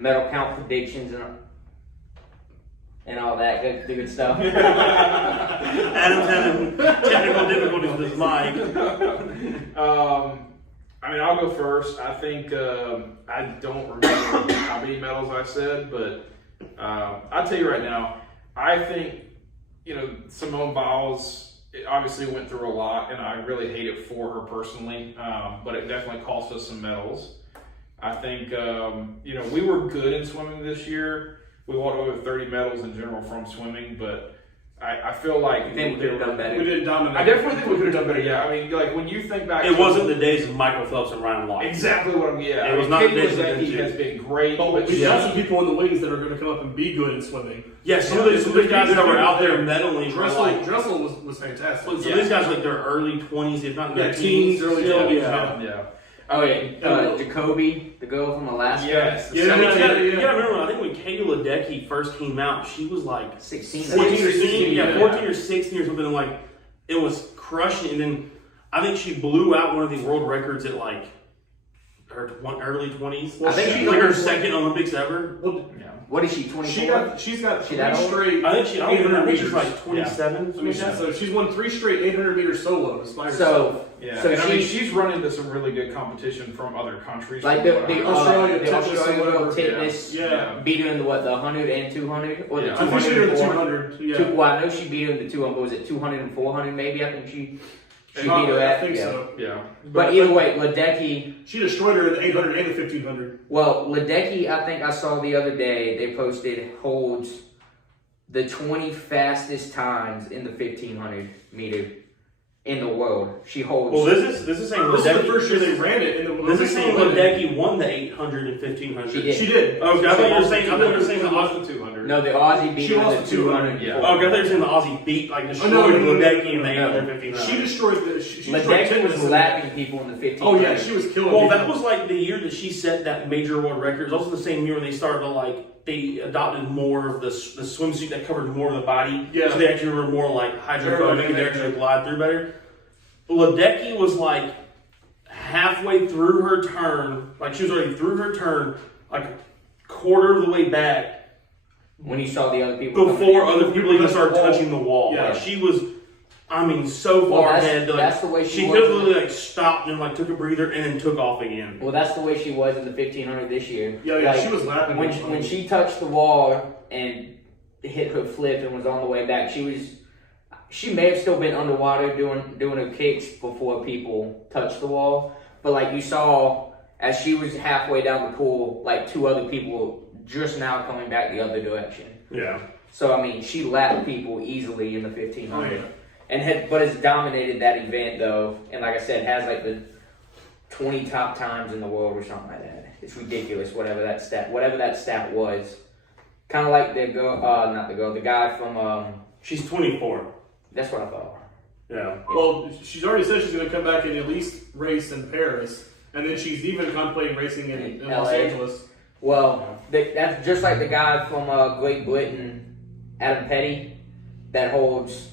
medal count predictions and all that good stuff. Adam's having technical difficulties with his mic. I mean, I'll go first. I think I don't remember how many medals I said, but I'll tell you right now, I think, Simone Biles obviously went through a lot, and I really hate it for her personally, but it definitely cost us some medals. I think, we were good in swimming this year. We walked away with 30 medals in general from swimming, but I feel like I think we could have done better. We didn't dominate. I definitely think we could have done better. Yeah, I mean, like when you think back, It wasn't the days of Michael Phelps and Ryan White. exactly what I'm. Yeah, It was not the Katie days of them Ledecky two. has been great, But but we she- got some people in the wings that are going to come up and be good in swimming. Yeah, some of the guys that were out there medaling were like, Dressel was fantastic. some of these guys like their early 20s, if not in their teens, early still, 20s. yeah. Oh yeah, Jacoby, the girl from Alaska. Yes, Yeah, Remember, I think when Katie Ledecky first came out, she was like 16. 14 or 16, 16, yeah. 14 or 16 or something, and like it was crushing. And then I think she blew out one of the world records at like her early 20s. I think she's like her second Olympics ever. Well, What is she? 24. she's got She three that old? straight. I think I think 800 she's meters. like 27. I mean, so she's won 3 straight 800 meter solos by herself. So yeah. So and I mean, she- she's run into some really good competition from other countries. like from what the I- Australia, the Texas, Australian whatever. girl Titmus Yeah. beat her in the 100 and 200 or the Yeah. I 200 think she did and the 400. 200. Yeah. Well, I know she beat her in the 200. But was it 200 and 400? Maybe I think she beat her I at. think Yeah. so. Yeah, But either way, Ledecky. She destroyed her in the 800 and the 1500. Well, Ledecky, I think I saw the other day, they posted holds the 20 fastest times in the 1500 meter in the world. She holds. Well, this is saying This is the Ledecky. first year they ran it. In the This is saying Ledecky won the 800 and 1500. She did. She did. Okay, I thought you were saying. I thought you were saying she the lost Aussie. the 200. No, the Aussie beat She her in lost the the 200. Yeah. Okay, I thought you were saying the Aussie beat destroyed no, Ledecky in the no. 800 1500. She destroyed the. She destroyed Ledecky was Titmus. lapping people in the 1500. Oh yeah, she was killing. Well, people. that was like the year that she set that major world record. It was also the same year when they started to they adopted more of the swimsuit that covered more of the body. Yeah. So they actually were more like hydrophobic and they actually glide through better. Ledecky was like halfway through her turn, like she was already through her turn, like a quarter of the way back When you saw the other people. before coming in. other people even started touching the wall. Yeah. Like she was, I mean, so Well, far that's- ahead. Like, that's the way she she was. could have literally stopped and took a breather and then took off again. Well, that's the way she was in the 1500 this year. Yeah, yeah, Like, she was lapping. when she touched the wall and hit her flip and was on the way back, she may have still been underwater doing her kicks before people touched the wall. But like you saw, as she was halfway down the pool, like 2 other people just now coming back the other direction. Yeah. So I mean, she lapped people easily in the 1500, Oh, yeah. and but has dominated that event though. And like I said, has like the 20 top times in the world or something like that. It's ridiculous. Whatever that stat was. Kind of like the guy from. She's 24. That's what I thought. Yeah. Well, she's already said she's going to come back and at least race in Paris, and then she's even contemplating racing in Los LA. Angeles. Well, that's just like the guy from Great Britain, Adam Petty, that holds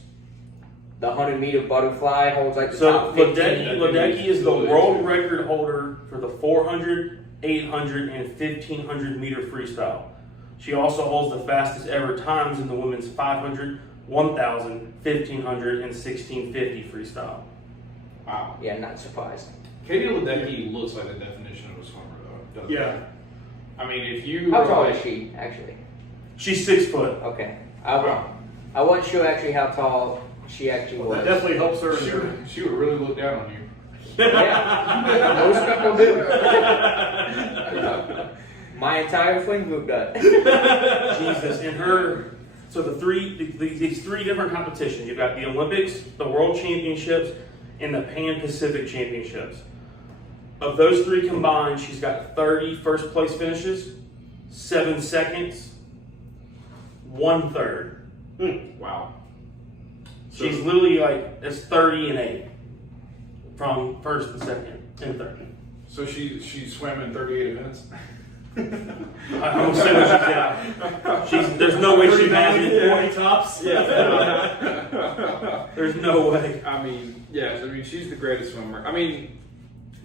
the 100-meter butterfly, holds like the So top 15. Ledecky is the world record holder for the 400, 800, and 1500 meter freestyle. She also holds the fastest ever times in the women's 500, 1000, 1500, and 1650 freestyle. Wow. Yeah, not surprised. Katie Ledecky looks like the definition of a swimmer, though. doesn't Yeah. she? I mean, if you How tall is she, actually? She's 6 foot. Okay. I wasn't sure actually how tall she actually That was. definitely helps her. she would really look down on you. Yeah. No respect on Bill. My entire fling group does. Jesus, and her. So these 3 different competitions. You've got the Olympics, the World Championships, and the Pan Pacific Championships. Of those 3 combined, she's got 30 first place finishes, 7 seconds, 1 third. Wow. She's literally it's 30 and 8 from first and second and third. So she swam in 38 minutes. I'm assuming there's no way she hasn't. 40 tops. There's no way. I mean, yes. I mean, she's the greatest swimmer. I mean,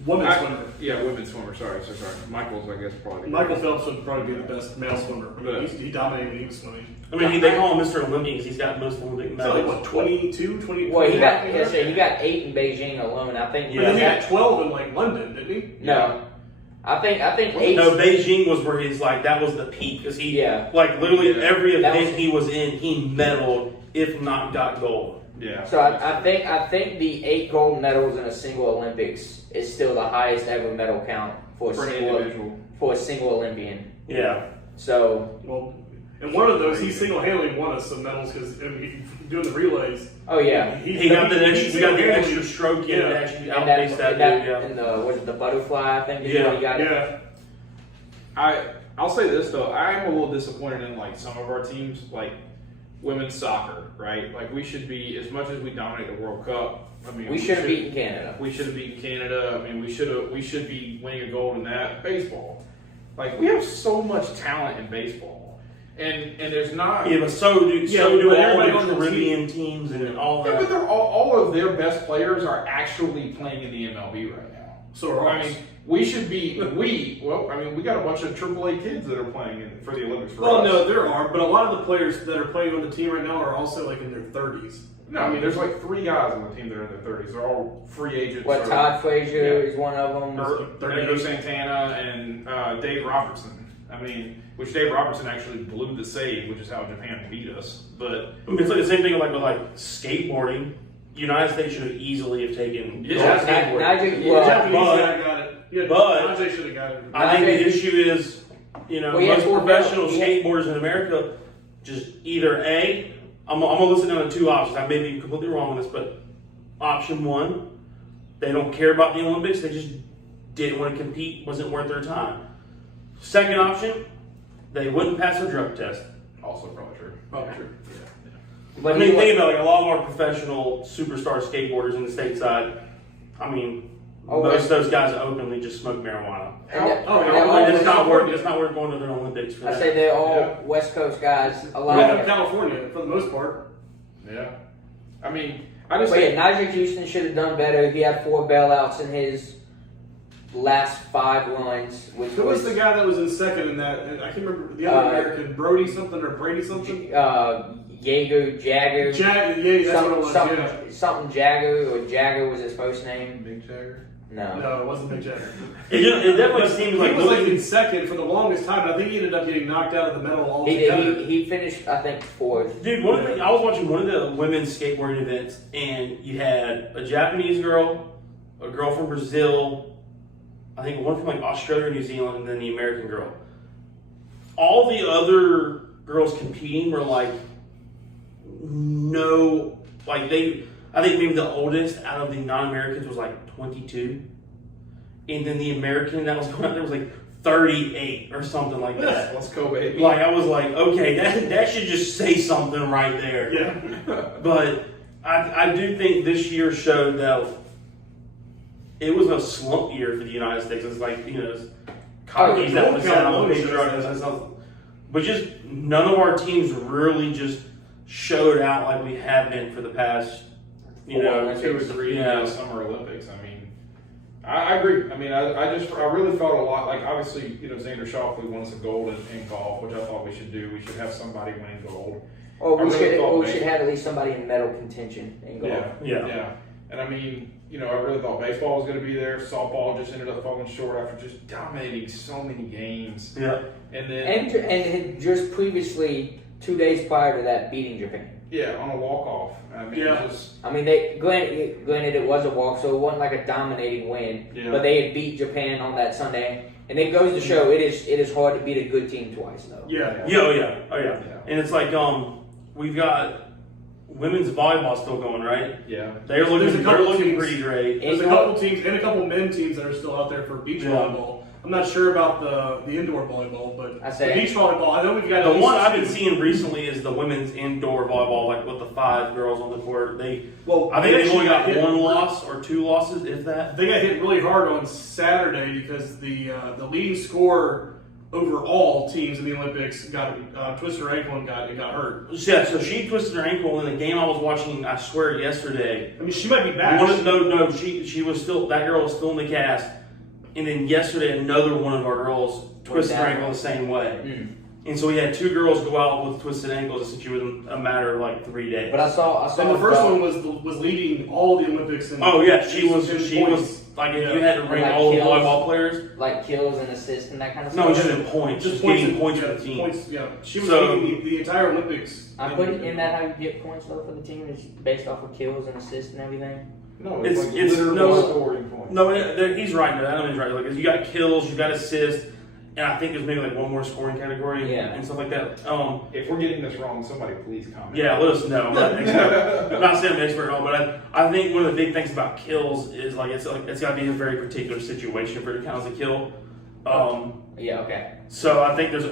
women's swimmer. Yeah, women's swimmer. Sorry. Michael's, I guess, probably. Michael Phelps would probably be the best male swimmer. Yeah. He dominated when he was swimming. I mean, they call him Mr. Olympia because he's got most Olympic So medals. like what, 22, 20? Well, he got 20? he got 8 in Beijing alone. I think. But then he got 12 in like London, didn't he? No, I think 8. No, Beijing was where he's like, that was the peak because he, Yeah. like literally Yeah. every That event was- he was in, he medaled, if not got gold. Yeah. So I think the 8 gold medals in a single Olympics is still the highest ever medal count for For an individual. a single Olympian. Yeah. So Well, and one of those, he single-handedly won us some medals because doing the relays. oh yeah, He got the extra, he got the single-handedly- extra stroke in Yeah. to actually and outpace that dude. Yeah. and the was it the butterfly? I think is Yeah. what he got. Yeah. I'll say this though, I am a little disappointed in like some of our teams, like women's soccer, right? Like we should be, as much as we dominate the World Cup. I mean, We should have beaten Canada. We should have beaten Canada. I mean, we should be winning a gold in that. Baseball, like we have so much talent in baseball, and there's not. Yeah, but so do Yeah, so do but all everybody the on the Caribbean teams and all Yeah, that. but they're all of their best players are actually playing in the MLB right now. So are I ours. mean, we should be. We got a bunch of AAA kids that are playing for the Olympics. For Well, us. no, there are, but a lot of the players that are playing on the team right now are also like in their 30s. No, I mean, there's like 3 guys on the team that are in their 30s. They're all free agents. What or- Todd Frazier Yeah. is one of them. Fernando Santana and Dave Robertson. I mean, which Dave Robertson actually blew the save, which is how Japan beat us. But I mean, it's like the same thing with skateboarding. United States should have easily have taken Yeah, gold Nigel- skateboarding. Nigel- The well, Japanese but- guy got it. Yeah, but- Najee should have got it. I think the issue is, Well, he had most 4 professional medals. skateboarders in America just either I'm gonna listen down to 2 options. I may be completely wrong on this, but option 1, they don't care about the Olympics. They just didn't want to compete. Wasn't worth their time. Second option, they wouldn't pass a drug test. also probably true. Probably true. But I mean, he think about a lot of our professional superstar skateboarders in the stateside. I mean, most of those guys openly just smoke marijuana. and they're- Oh, they're yeah, all- And it's not worth going to the Olympics for I that. say they're all Yeah. West Coast guys. A lot Live of in California for the most part. Yeah. I mean, I just But think. yeah, Nigel Houston should have done better. He had 4 bailouts in his last 5 runs, which Who was the guy that was in second in that? I can't remember the other American, Brody something or Brady something. Jagger. Yeah, that's what it was. Yeah. Something Jagger, or Jagger was his first name. Big Jagger. No. No, it wasn't Mick Jagger. It definitely seems He like was like in second for the longest time, and I think he ended up getting knocked out of the medal He altogether. did. He finished, I think, 4th. Dude, I was watching one of the women's skateboarding events, and you had a Japanese girl, a girl from Brazil, I think one from Australia or New Zealand, and then the American girl. All the other girls competing were I think maybe the oldest out of the non-Americans was 22. And then the American that was going out there was 38 or something like that. Let's go, baby. I was like, okay, that should just say something right there. Yeah. But I do think this year showed that it was a slump year for the United States. It's copies that was out on the big truck. But just none of our teams really just showed out like we have been for the past, 2 or 3 Summer Olympics. I mean, I agree. I mean, I really felt a lot like, obviously, Xander Schauffele won us a gold in golf, which I thought we should do. We should have somebody winning gold. Or I we really should, thought or we they- should have at least somebody in medal contention in golf. Yeah. And I mean, I really thought baseball was going to be there. Softball just ended up falling short after just dominating so many games. Yeah. And then, And had just previously, 2 days prior to that, beating Japan. yeah, on a walk-off. I mean, Yeah. I mean, granted it was a walk, so it wasn't like a dominating win. Yeah. But they had beat Japan on that Sunday, and it goes to show it is hard to beat a good team twice, though. Yeah. Oh yeah. Yeah. And it's we've got women's volleyball still going, right? Yeah. They're There's a looking couple teams. pretty great. There's a couple teams and a couple men teams that are still out there for beach volleyball. I'm not sure about the indoor volleyball, but I say- the beach volleyball, I know we've got The at least one I've been 2. seeing recently is the women's indoor volleyball, with the 5 girls on the court. Well, I think they've only got hit- 1 loss or 2 losses, if that. They got hit really hard on Saturday because the leading scorer overall teams in the Olympics got twisted her ankle and got hurt. Yeah, so she twisted her ankle in the game I was watching, I swear, yesterday. I mean, she might be back. She was still, that girl was still in the cast. And then yesterday, another one of our girls twisted her ankle the same way. Mm. And so we had 2 girls go out with twisted ankles essentially within a matter of like 3 days. But I saw. And the first one was leading all the Olympics. In, oh yeah, she was points. like if you had to rank Like all the kills. volleyball players. like kills and assists and that kind of No, stuff. just in points, just points getting and- points for yeah, the team. Points, yeah, she was So- leading the entire Olympics. I put it in that how you get points though for the team is based off of kills and assists and everything. No, It's- like it's literal no- scoring points. No, he's right. No, Adam is right. Like you got kills, you got assists, and I think there's maybe like one more scoring category and stuff like that. If we're getting this wrong, somebody please comment. Yeah, let us know. I'm not an expert. I'm not saying I'm an expert at all, but I think one of the big things about kills is it's got to be a very particular situation for it to count as a kill. Yeah. Okay. So I think there's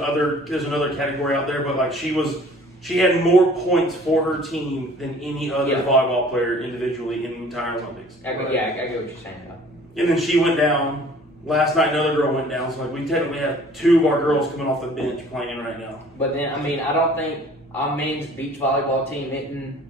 another category out there, but like she had more points for her team than any other Yeah. volleyball player individually in the entire Olympics. I get what you're saying though. And then she went down. Last night, another girl went down. So like we technically have 2 of our girls coming off the bench playing right now. But then I mean I don't think our men's beach volleyball team isn't.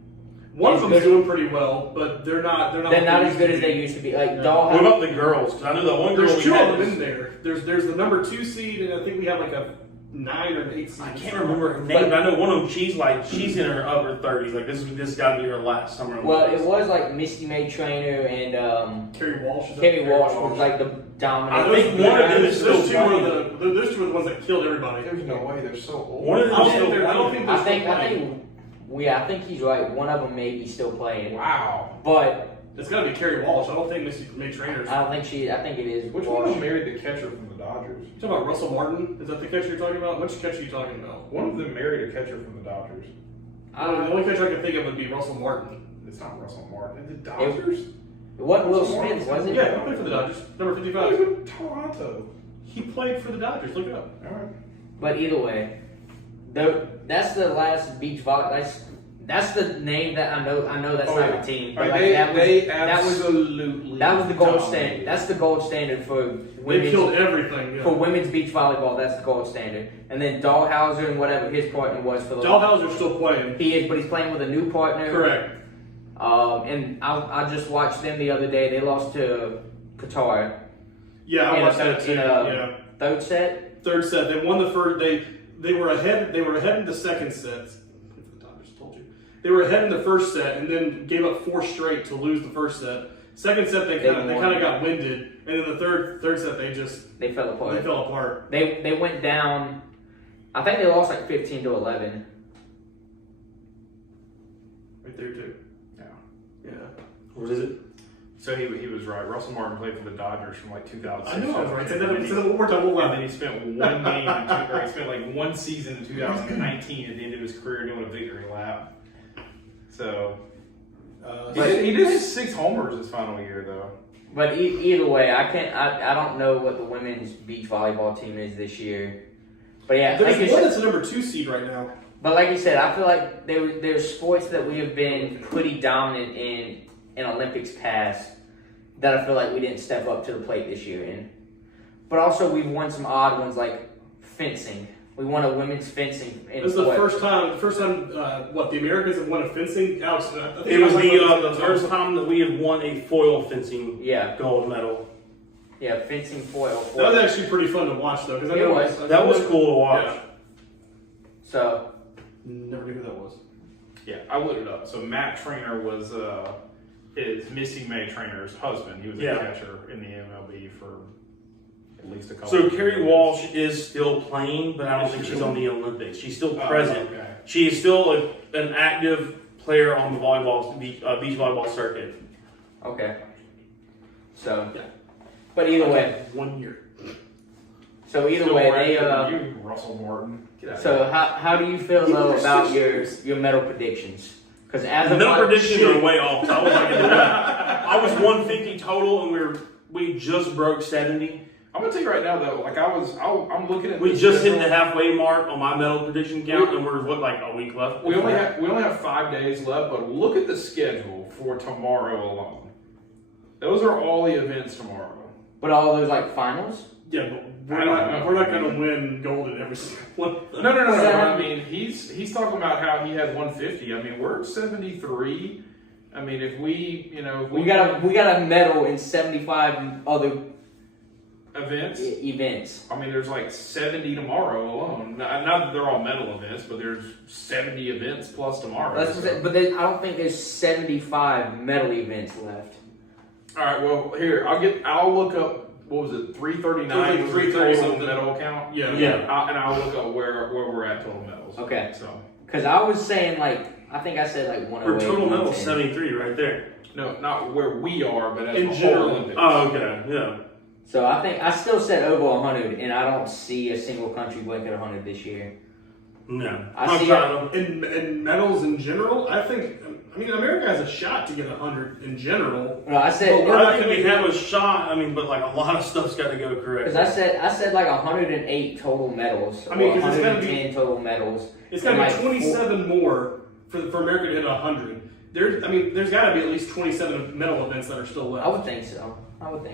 One of It's them's good. doing pretty well, but they're not. They're not as good as they used to be. Like Yeah. Doll. What about the girls? Because I know the one girl There's we 2 had of them was- in there. There's the number 2 seed, and I think we have like a 9 or an 8 seed. I can't remember her name, but I know one of them. She's in her upper 30s. Like this got to be her last summer. Well, it was like Misty May Trainer and Kerry Walsh. Kerry Walsh was like the dominant. I think one of them is still those 2 playing. those 2 are the ones that killed everybody. There's no way they're so old. One of them I is don't still think they're. I don't playing. think they're I think still I playing. think I think he's right. One of them may be still playing, Wow. but It's got to be Kerry Walsh. I don't think Missy May Trainers. I don't think she. I think it is. Which one Walsh. of them married the catcher from the Dodgers? You talking about Russell Martin? Is that the catcher you're talking about? Which catcher are you talking about? One of them married a catcher from the Dodgers. The only catcher I can think of would be Russell Martin. It's not Russell Martin. The Dodgers? It wasn't Will Smith, was it? Yeah, he played for the Dodgers. Number He 55. was with Toronto. He played for the Dodgers. Look it up. All right. But either way, that's the last beach volleyball. That's the name that I know. I know that's Oh, not yeah. a team. I But mean, like, they that was absolutely that was the gold dominated. standard. That's the gold standard for They killed women's everything. Yeah. for women's beach volleyball. That's the gold standard. And then Dahlhauser and whatever his partner was for the. Dahlhauser's still playing. He is, but he's playing with a new partner. Correct. And I just watched them the other day. They lost to Qatar. Yeah, I In a watched that third- too. in a- Yeah. Third set. Third set. They won the first. They were ahead. They were ahead in the second set. The Dodgers told you. They were ahead in the first set and then gave up 4 straight to lose the first set. Second set they They kind won. of got winded, and then the third set They fell apart. they fell apart. They went down. I think they lost like 15-11. Right there too. Yeah. Yeah. What is it? So he was right. Russell Martin played for the Dodgers from like 2006. I know I was right. Say And then that one more time. and then he spent one game, or he spent like one season in 2019 at the end of his career doing a victory lap. So he did his 6 homers his final year though. But either way, I don't know what the women's beach volleyball team is this year. But yeah, There's like you one said, that's a number 2 seed right now. but like you said, I feel like there's sports that we have been pretty dominant in Olympics past that I feel like we didn't step up to the plate this year in. But also we've won some odd ones like fencing. We won a women's fencing. In This is the what? first time. The Americans have won a fencing. Alex, I think It was the the first time that we have won a foil fencing Yeah, gold medal. yeah, fencing foil. That was actually pretty fun to watch, though. Because It was. That was cool to watch. Yeah. So Never knew who that was. Yeah, I looked it up. So Matt Trainer was is Missy May Trainer's husband. He was a Yeah. catcher in the MLB for at least a couple. So of Kerry years. Walsh is still playing, but I don't think she's on the Olympics. She's still present. Okay. She is still an active player on the beach volleyball circuit. okay. So, Yeah. but either way, 1 year. so either Still way, right they there, you Russell Martin. Get out of So here. how do you feel He though was about 6 your years. medal predictions? Because as The of medal my- predictions are way off. I was like, I was 150 total, and we just broke 70. I'm gonna tell you right now though, like I'm looking at We this just hit schedule. the halfway mark on my medal prediction count, and we're like a week left. We only have 5 days left, but look at the schedule for tomorrow alone. Those are all the events tomorrow. but all those like finals. Yeah, but I don't know. we're not going to win gold in every single one. No. I mean, he's talking about how he had 150. I mean, we're at 73. I mean, if we, if We got a medal in 75 other events. events. I mean, there's like 70 tomorrow alone. Not that they're all medal events, but there's 70 events plus tomorrow. That's what I'm saying, but I don't think there's 75 medal events left. All right. Well, here I'll look up. What was it? 339 It was like was the 330 total something. medal count. Yeah. Yeah. And I'll look up where we're at total medals. Okay. So Because I was saying I think I said like 108. For total medal, 110. 73 right there. no, not where we are, but as In the general. whole Olympics. Oh, okay, yeah. So I think I still said over 100, and I don't see a single country breaking 100 this year. No. I see trying to. In medals in general, I mean, America has a shot to get 100 in general. No, I said Well, we're not I think we have a shot. I mean, but like a lot of stuff's got to go correct. because I said like 108 total medals. I mean, or 'cause it's gotta be- 110 total medals. It's got to And be 27 more for America to hit 100. There's got to be at least 27 medal events that are still left. I would think so.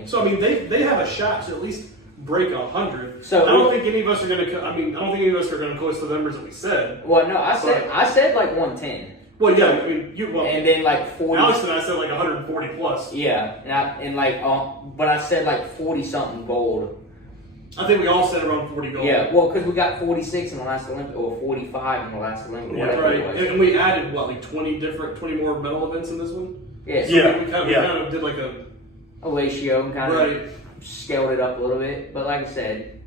So I mean, they have a shot to at least break 100. So- I don't think any of us are going to. I mean, I don't think any of us are going to close to the numbers that we said. Well, no, I said like 110, Well, yeah, I mean, and then like 40. Alex and I said like 140 plus. Yeah, but I said like 40 something gold. I think we all said around 40 gold. Yeah, well, because we got 46 in the last Olympic, or 45 in the last Olympic. Yeah, whatever Right, it was. and we added what, like 20 more medal events in this one. Yeah, so Yeah. We kind of did like a a ratio and kind of right. scaled it up a little bit. But like I said,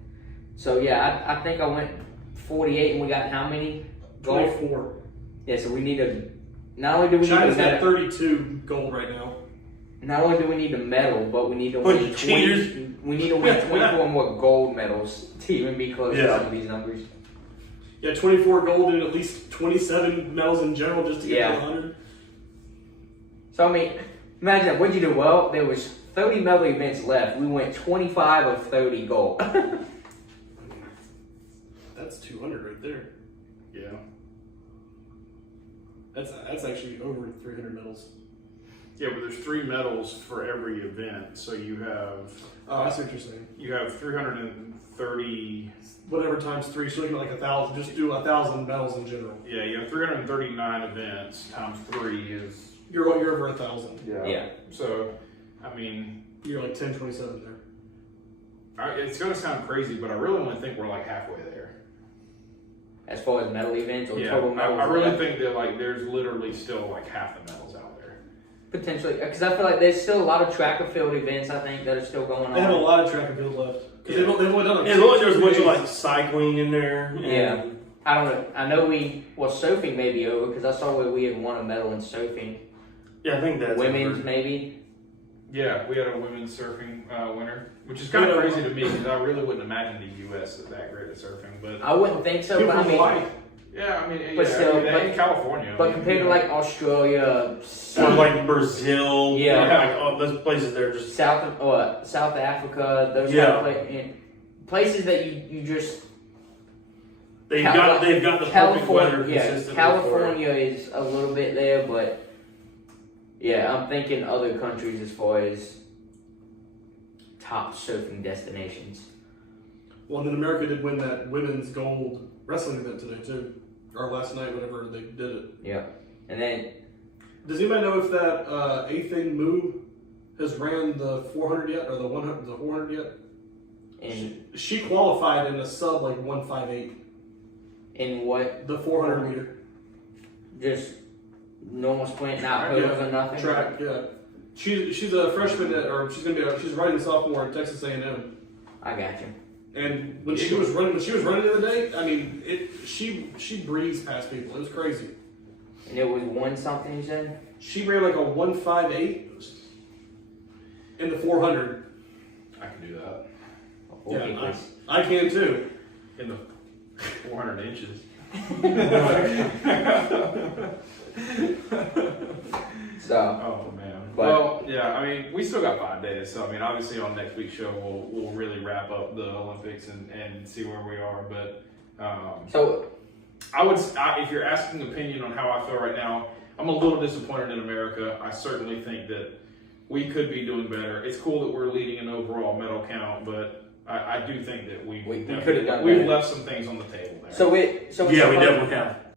so yeah, I think I went 48, and we got how many gold? 24. Yeah, so we need to. Not only do we China's need a got medal, 32 gold right now. not only do we need a medal, but we need to Bunch win of cheaters. 20. We need to win 24 more gold medals to even be close to Yeah. some of these numbers. Yeah, 24 gold and at least 27 medals in general just to get Yeah. to 100. So I mean, imagine what'd you do? Well, there was 30 medal events left. We went 25 of 30 gold. That's 200 right there. Yeah. That's actually over 300 medals. Yeah, but there's 3 medals for every event, so you have Oh, I see what you're saying. 330. Whatever times 3, so you get like 1,000. Just do 1,000 medals in general. Yeah, you have 339 events times 3 is. You're over 1,000. Yeah. So, I mean, You're like 1027 there. it's gonna sound crazy, but I really only think we're like halfway there. As far as medal events or Yeah, total medals, I really left. think that like there's literally still like half the medals out there. Potentially, because I feel like there's still a lot of track and field events. I think that are still going They have a on. lot of track and field left. Because they've only done like Yeah, there's a bunch of 2 like days. cycling in there. and- Yeah. I don't know. I know surfing may be over because I saw where we had won a medal in surfing. Yeah, I think that's Women's over. maybe. Yeah, we had a women's surfing winner, which is kind of crazy to me because I really wouldn't imagine the U.S. is that great at surfing. But I wouldn't think so, People but I from mean, Hawaii. yeah, I mean, But still, in California. I but mean, compared to like Australia, Or like Brazil. Yeah. Like all those places there just. South Africa, those Yeah. kind of places that you just They've got the perfect weather Yeah, consistently. California is a little bit there, but yeah, I'm thinking other countries as far as top surfing destinations. Well, and then America did win that women's gold wrestling event today too, or last night, whenever they did it. Yeah, and then Does anybody know if that Athing Mu has ran the 400 yet, or the 400 yet? She qualified in a sub like 158, in what the 400 meter just normal sprint, not hurdles or nothing. track. Yeah, she's a freshman she's running sophomore at Texas A&M. I got you. And when she was running the other day, I mean, she breezed past people. It was crazy. And it was 1 something you said. She ran like a 158 in the 400. I can do that Okay, Yeah, Chris. I can too. in the 400 inches. So Oh man. But- Well, yeah. I mean, we still got 5 days, so I mean, obviously on next week's show we'll really wrap up the Olympics and see where we are. But so if you're asking opinion on how I feel right now, I'm a little disappointed in America. I certainly think that we could be doing better. It's cool that we're leading an overall medal count, but I do think that We could have done we've better. left some things on the table there. So it's Yeah, we supposed- definitely have.